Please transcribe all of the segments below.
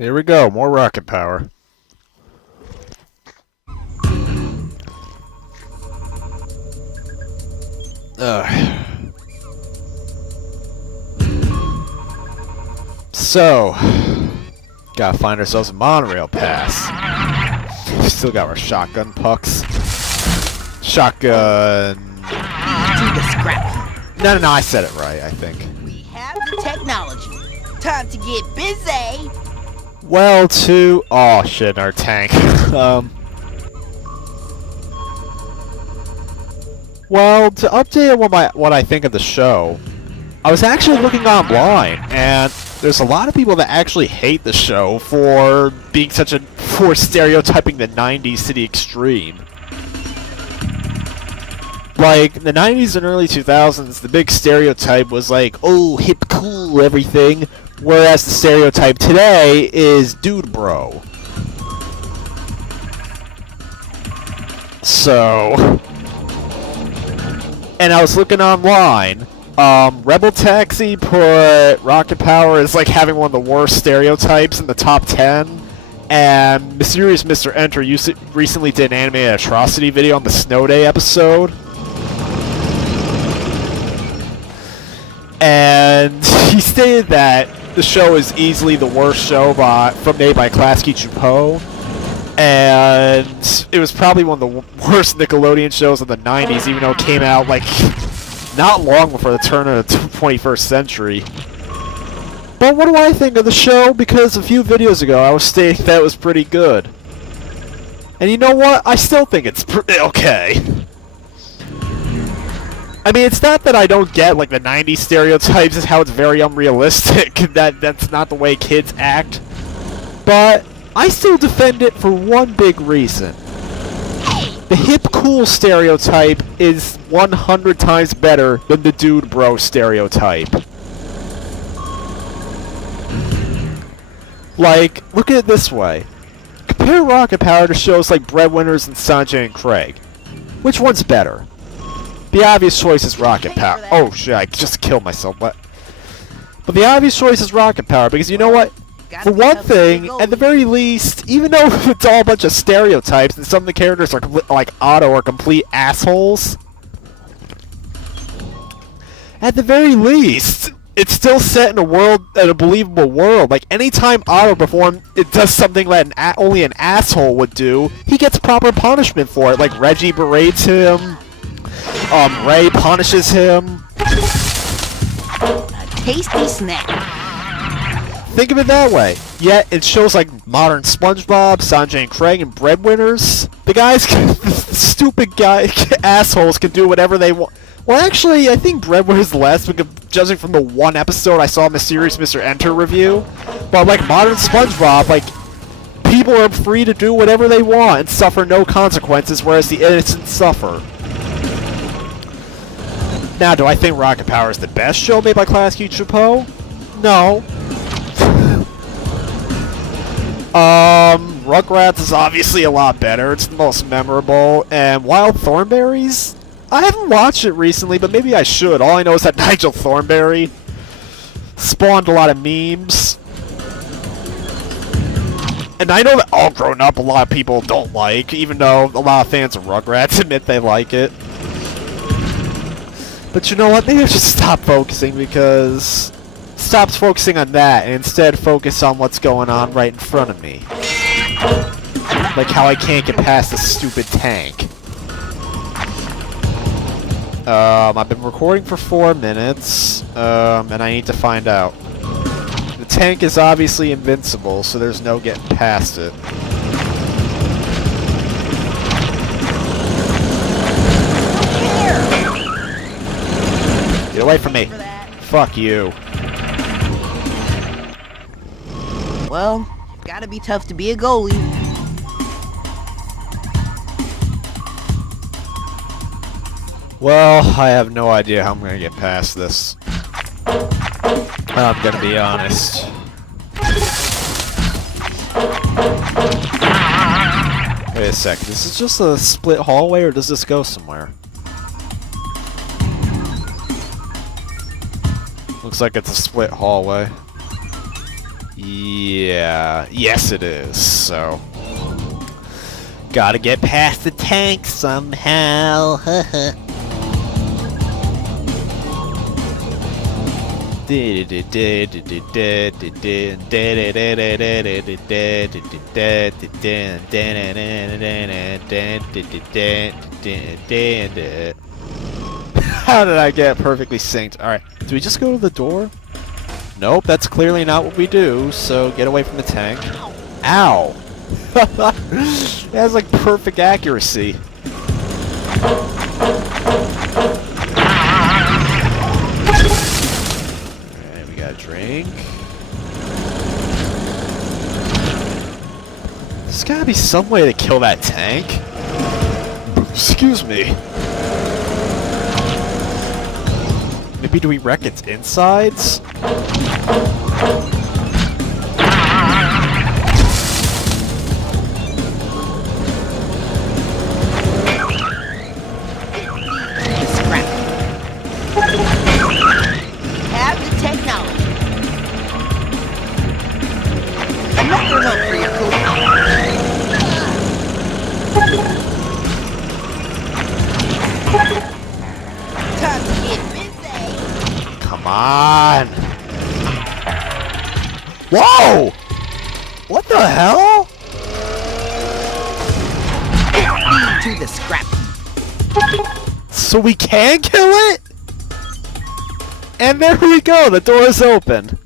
Here we go, more rocket power. So, gotta find ourselves a monorail pass. Still got our shotgun pucks. Shotgun. To the scrap. No, I said it right, I think. We have the technology. Time to get busy. Well, to... Oh, shit, our tank. Well, to update on what I think of the show, I was actually looking online, and there's a lot of people that actually hate the show for being for stereotyping the 90s to the extreme. Like, the 90s and early 2000s, the big stereotype was like, oh, hip, cool, everything, whereas the stereotype today is dude bro. So... And I was looking online, Rebel Taxi put Rocket Power as like having one of the worst stereotypes in the top 10, and Mysterious Mr. Enter recently did an animated atrocity video on the Snow Day episode. And he stated that the show is easily the worst show made by Klasky Csupo, and it was probably one of the worst Nickelodeon shows of the 90s, even though it came out like not long before the turn of the 21st century. But what do I think of the show? Because a few videos ago I was stating that it was pretty good. And you know what? I still think it's okay. I mean, it's not that I don't get, like, the 90s stereotypes is how it's very unrealistic, that's not the way kids act. But I still defend it for one big reason. The hip cool stereotype is 100 times better than the dude bro stereotype. Like, look at it this way. Compare Rocket Power to shows like Breadwinners and Sanjay and Craig. Which one's better? The obvious choice is Rocket Power. Oh shit, I just killed myself. But the obvious choice is Rocket Power, because you know what? For one thing, at the very least, even though it's all a bunch of stereotypes and some of the characters are like Otto are complete assholes, at the very least, it's still set in a believable world. Like, anytime Otto does something that only an asshole would do, he gets proper punishment for it. Like, Reggie berates him, Ray punishes him. A tasty snack. Think of it that way. Yet, it shows like modern SpongeBob, Sanjay and Craig, and Breadwinners. The guys, the stupid assholes can do whatever they want. Well, actually, I think Breadwinners is the last week, judging from the one episode I saw in the Mysterious Mr. Enter review. But like modern SpongeBob, like, people are free to do whatever they want and suffer no consequences, whereas the innocent suffer. Now, do I think Rocket Power is the best show made by Klasky Csupo? No. Rugrats is obviously a lot better. It's the most memorable. And Wild Thornberrys? I haven't watched it recently, but maybe I should. All I know is that Nigel Thornberry spawned a lot of memes. And I know that All Grown Up a lot of people don't like, even though a lot of fans of Rugrats admit they like it. But you know what? Maybe I should stop focusing, because... stops focusing on that and instead focus on what's going on right in front of me. Like how I can't get past this stupid tank. I've been recording for 4 minutes, and I need to find out. The tank is obviously invincible, so there's no getting past it. Get away from me. Fuck you. Well, gotta be tough to be a goalie. Well, I have no idea how I'm gonna get past this. I'm gonna be honest. Wait a sec, this is just a split hallway, or does this go somewhere? Looks like it's a split hallway. Yeah. Yes, it is. So. Gotta get past the tank somehow. How did I get perfectly synced? Alright, do we just go to the door? Nope, that's clearly not what we do, so get away from the tank. Ow! It has like perfect accuracy. Alright, we got a drink. There's gotta be some way to kill that tank. Excuse me. Maybe do we wreck its insides? Have the technology. Another look for your cool. Time to get busy. Come on! Whoa! What the hell? To the scrap. So we can kill it? And there we go, the door is open.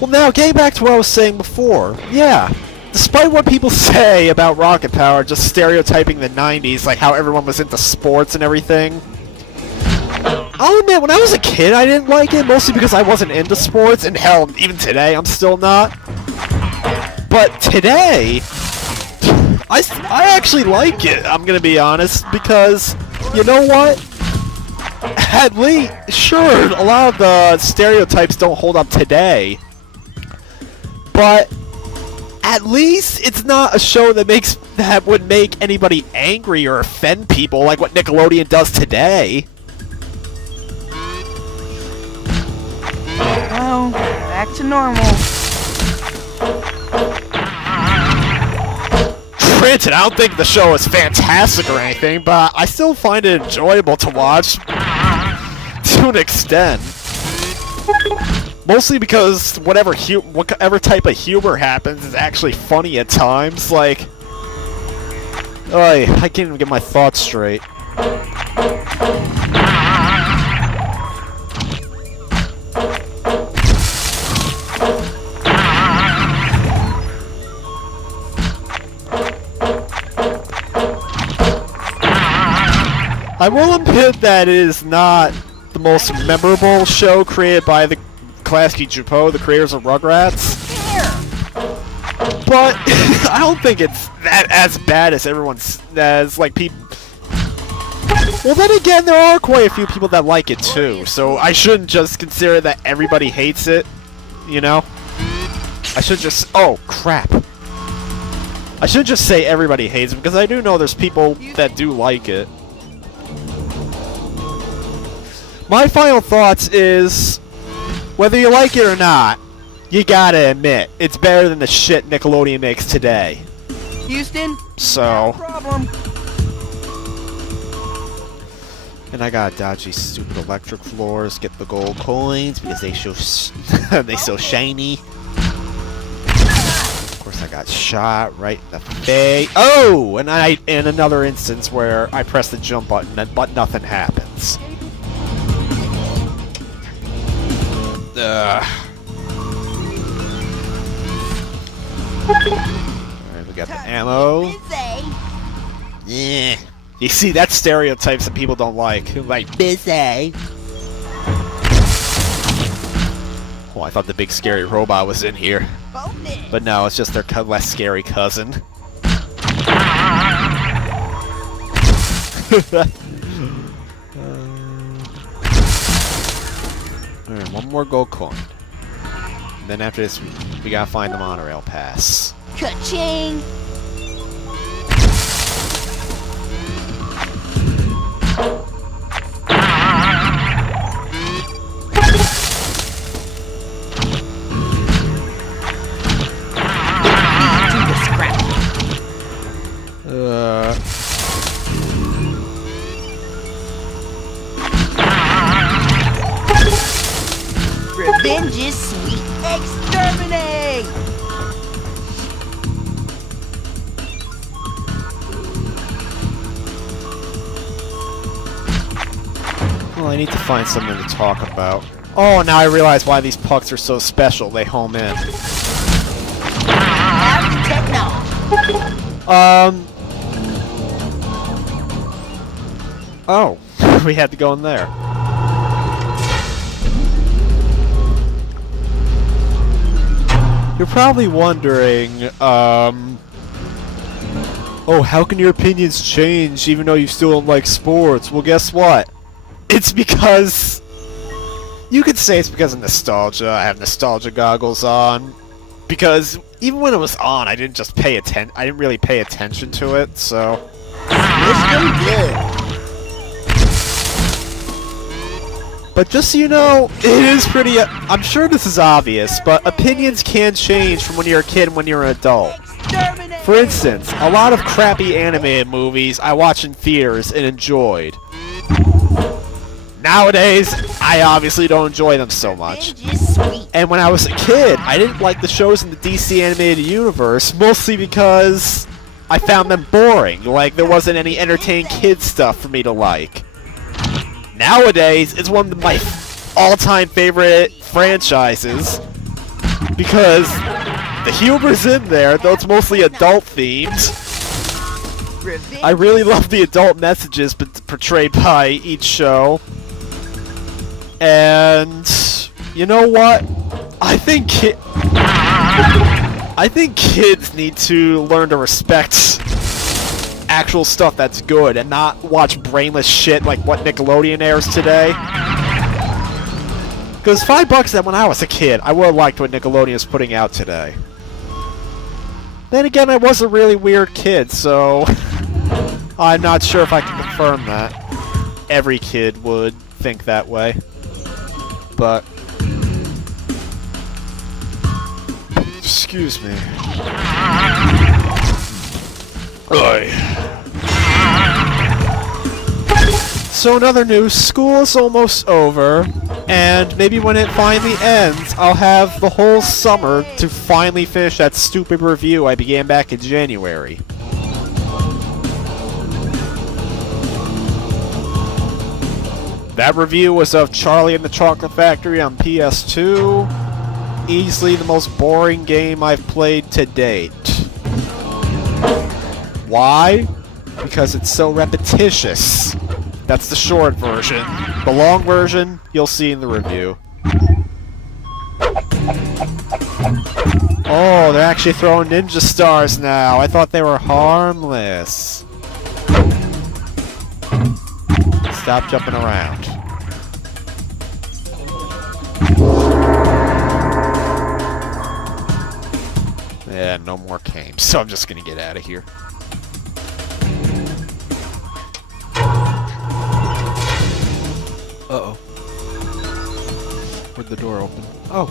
Well, now, getting back to what I was saying before, yeah. Despite what people say about rocket power, just stereotyping the 90s, like how everyone was into sports and everything, I'll admit, when I was a kid, I didn't like it, mostly because I wasn't into sports, and hell, even today, I'm still not. But today, I actually like it, I'm gonna be honest, because, you know what? At least, sure, a lot of the stereotypes don't hold up today, but at least it's not a show that would make anybody angry or offend people like what Nickelodeon does today. Oh, back to normal. Granted, I don't think the show is fantastic or anything, but I still find it enjoyable to watch to an extent. Mostly because whatever type of humor happens is actually funny at times. Like, I can't even get my thoughts straight. I will admit that it is not the most memorable show created by the Klasky Csupo, the creators of Rugrats. But I don't think it's that as bad as people. Well, then again, there are quite a few people that like it too, so I shouldn't just consider that everybody hates it, you know? I should just... Oh, crap. I should just say everybody hates it, because I do know there's people that do like it. My final thoughts is, whether you like it or not, you gotta admit, it's better than the shit Nickelodeon makes today. Houston? So... No problem. And I got dodgy, stupid electric floors, get the gold coins, because they so shiny. Of course I got shot right in the face. Oh! And in another instance where I press the jump button, but nothing happens. Alright, we got the ammo. Yeah. You see, that's stereotypes that people don't like. Like, busy. Oh, I thought the big scary robot was in here. But no, it's just their less scary cousin. Alright, one more gold coin. And then after this, we gotta find the monorail pass. Ka-ching! Revenge is sweet. Exterminate! Well, I need to find something to talk about. Oh, now I realize why these pucks are so special. They home in. Oh, we had to go in there. You're probably wondering, oh, how can your opinions change even though you still don't like sports? Well, guess what? It's because... You could say it's because of nostalgia. I have nostalgia goggles on. Because even when it was on, I didn't just pay I didn't really pay attention to it, so... Wish them good. But just so you know, it is pretty... I'm sure this is obvious, but opinions can change from when you're a kid and when you're an adult. For instance, a lot of crappy animated movies I watched in theaters and enjoyed. Nowadays, I obviously don't enjoy them so much. And when I was a kid, I didn't like the shows in the DC animated universe, mostly because I found them boring. Like, there wasn't any entertaining kid stuff for me to like. Nowadays, it's one of my all-time favorite franchises because the humor's in there, though it's mostly adult-themed. I really love the adult messages portrayed by each show. And you know what? I think kids need to learn to respect actual stuff that's good and not watch brainless shit like what Nickelodeon airs today. Because $5 that when I was a kid, I would have liked what Nickelodeon is putting out today. Then again, I was a really weird kid, so I'm not sure if I can confirm that. Every kid would think that way. But... Excuse me. So in other news, school is almost over, and maybe when it finally ends, I'll have the whole summer to finally finish that stupid review I began back in January. That review was of Charlie and the Chocolate Factory on PS2. Easily the most boring game I've played to date. Why? Because it's so repetitious. That's the short version. The long version, you'll see in the review. Oh, they're actually throwing ninja stars now. I thought they were harmless. Stop jumping around. Yeah, no more games, so I'm just gonna get out of here. Uh-oh. Where'd the door open? Oh.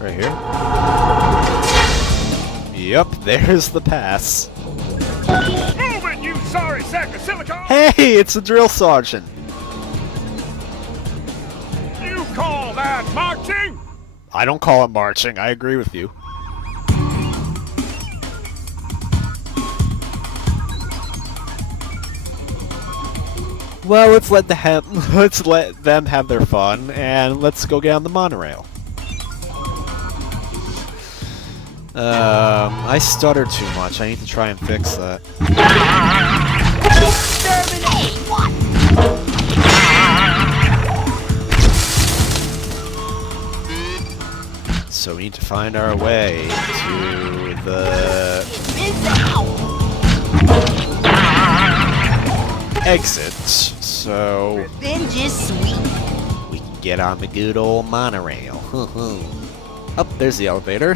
Right here? Yep, there's the pass. Move it, you sorry sack of silicone! Hey, it's the drill sergeant. You call that marching? I don't call it marching, I agree with you. Well, let's let them have their fun, and let's go get on the monorail. I stutter too much. I need to try and fix that. Exterminate! What? So we need to find our way to the... exit, so Revenge is sweet. we can get on the good old monorail. Oh, there's the elevator.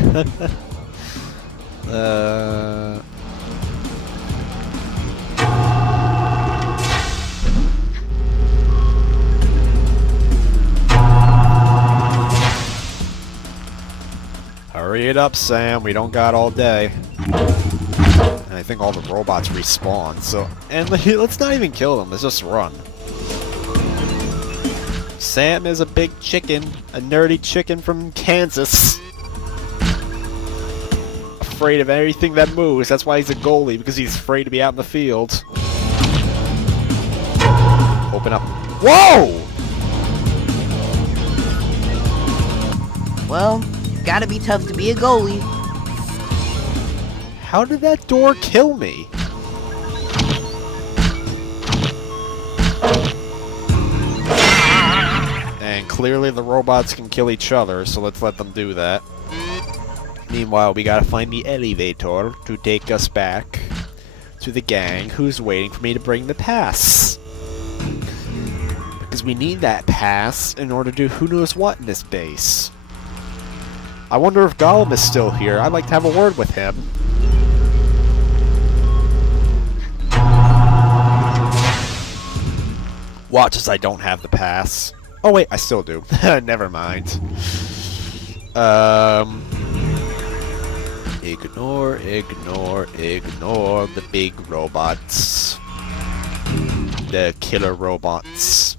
Hurry it up, Sam. We don't got all day. And I think all the robots respawn, so... And let's not even kill them, let's just run. Sam is a big chicken. A nerdy chicken from Kansas. Afraid of anything that moves. That's why he's a goalie, because he's afraid to be out in the field. Open up. Whoa! Well, gotta be tough to be a goalie. How did that door kill me? And clearly the robots can kill each other, so let's let them do that. Meanwhile, we gotta find the elevator to take us back to the gang who's waiting for me to bring the pass. Because we need that pass in order to do who knows what in this base. I wonder if Gollum is still here. I'd like to have a word with him. Watch as I don't have the pass. Oh wait, I still do. Never mind. Ignore the big robots. The killer robots.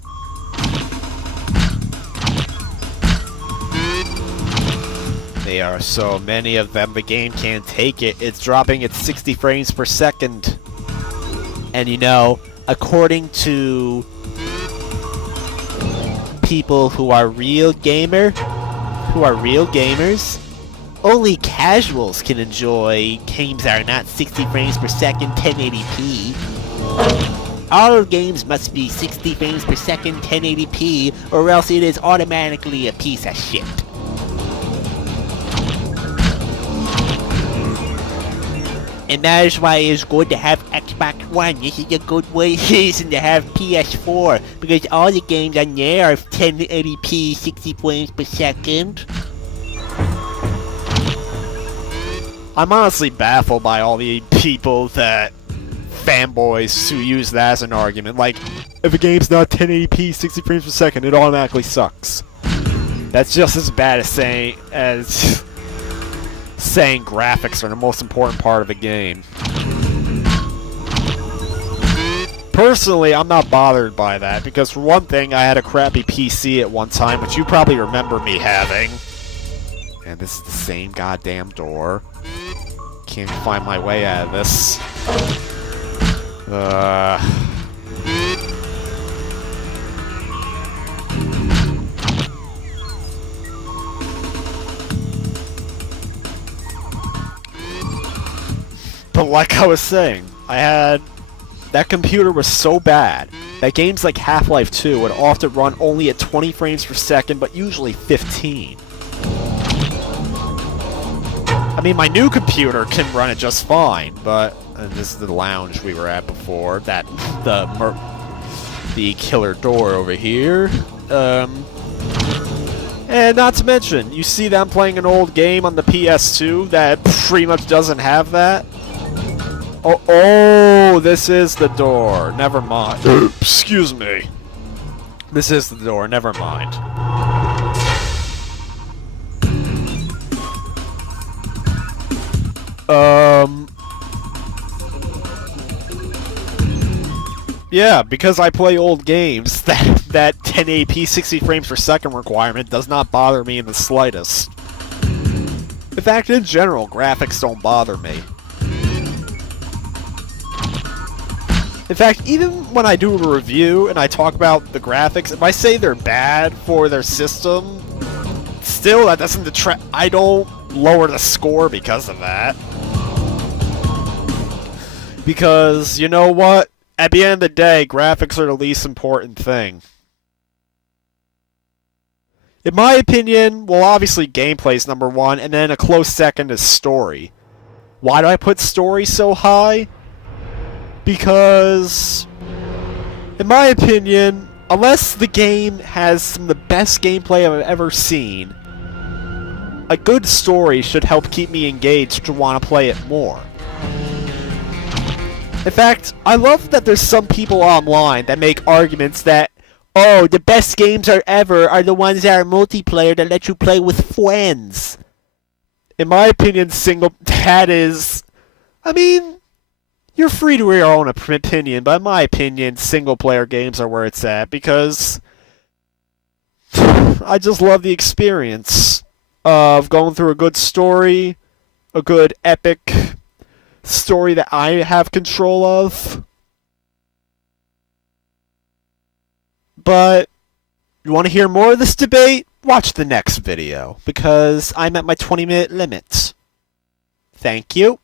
There are so many of them, the game can't take it. It's dropping at 60 frames per second. And you know, according to people who are real gamers, only casuals can enjoy games that are not 60 frames per second, 1080p. All games must be 60 frames per second, 1080p, or else it is automatically a piece of shit. And that is why it's good to have Xbox One. This is a good reason to have PS4, because all the games on there are 1080p, 60 frames per second. I'm honestly baffled by all the people fanboys who use that as an argument. Like, if a game's not 1080p, 60 frames per second, it automatically sucks. That's just as bad as saying graphics are the most important part of a game. Personally, I'm not bothered by that, because for one thing, I had a crappy PC at one time, which you probably remember me having. And this is the same goddamn door. Can't find my way out of this. But like I was saying, that computer was so bad that games like Half-Life 2 would often run only at 20 frames per second, but usually 15. I mean, my new computer can run it just fine, but this is the lounge we were at before. The killer door over here. And not to mention, you see them playing an old game on the PS2 that pretty much doesn't have that. Oh, this is the door. Never mind. Excuse me. This is the door. Never mind. Yeah, because I play old games, that 1080p 60 frames per second requirement does not bother me in the slightest. In fact, in general, graphics don't bother me. In fact, even when I do a review and I talk about the graphics, if I say they're bad for their system, still that doesn't detract. I don't lower the score because of that. Because, you know what? At the end of the day, graphics are the least important thing. In my opinion, well, obviously gameplay is number one, and then a close second is story. Why do I put story so high? Because In my opinion, unless the game has some of the best gameplay I've ever seen, a good story should help keep me engaged to want to play it more. In fact, I love that there's some people online that make arguments that, oh, the best games ever are the ones that are multiplayer that let you play with friends. In my opinion, that is... I mean, you're free to your own opinion, but in my opinion, single-player games are where it's at, because I just love the experience of going through a good story, a good epic story that I have control of. But you want to hear more of this debate? Watch the next video, because I'm at my 20-minute limit. Thank you.